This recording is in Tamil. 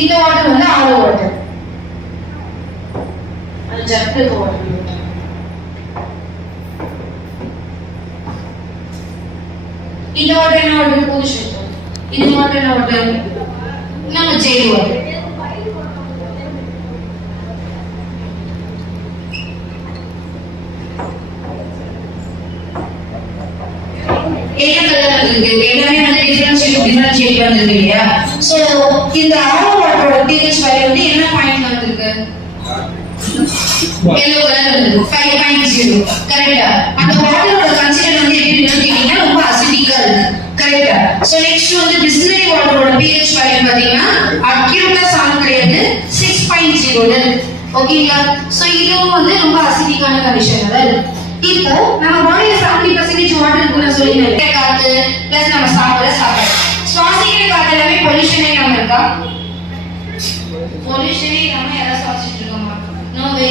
இந்த வாட்டர் வந்து ஆரோ வாட்டர். அது ஜக் இருக்க வாட்டர். இந்த வாட்டர் என்ன வாட்டர்? பொல்யூஷன். இது வாட்டர் என்ன வாட்டர்? நம்ம ஜெயில் வாட்டர். எல்லாமே வந்து டிஃபரன்ஷியேட் பண்ணிருக்கு இல்லையா? சோ இந்த ஆரோ வாட்டரோட pH வேல்யூ வந்து என்ன பாயிண்ட்ல வந்திருக்கு? yellow கலர்ல இருக்கு 5.0. கரெக்ட்டா? அந்த வாட்டரோட கன்சிஸ்டன்சி வந்து எப்படி இருக்குன்னா ரொம்ப அசிடிக்கா இருக்கு. கரெக்ட்டா? சோ நெக்ஸ்ட் வந்து பிஸ்லரி வாட்டரோட pH வேல்யூ பாத்தீங்கன்னா அக்யூட்டா சால்ட் கிடையாது 6.0. ஓகேங்களா? சோ இதுவும் வந்து ரொம்ப அசிடிக்கான கண்டிஷன் தான் இருக்கு. இப்போ நம்ம பாடியில 70% வாட்டர் இருக்குன்னு சொல்லிருந்தேன். காத்து பிளஸ் நம்ம சாப்பிடுற சாப்பாடு சுவாசிக்கிற காத்து எல்லாமே பொல்யூஷனே நம்ம இருக்கா? பொல்யூஷனே நம்ம யாராவது சுவாசிச்சுட்டு இருக்கோமா? நோ வே.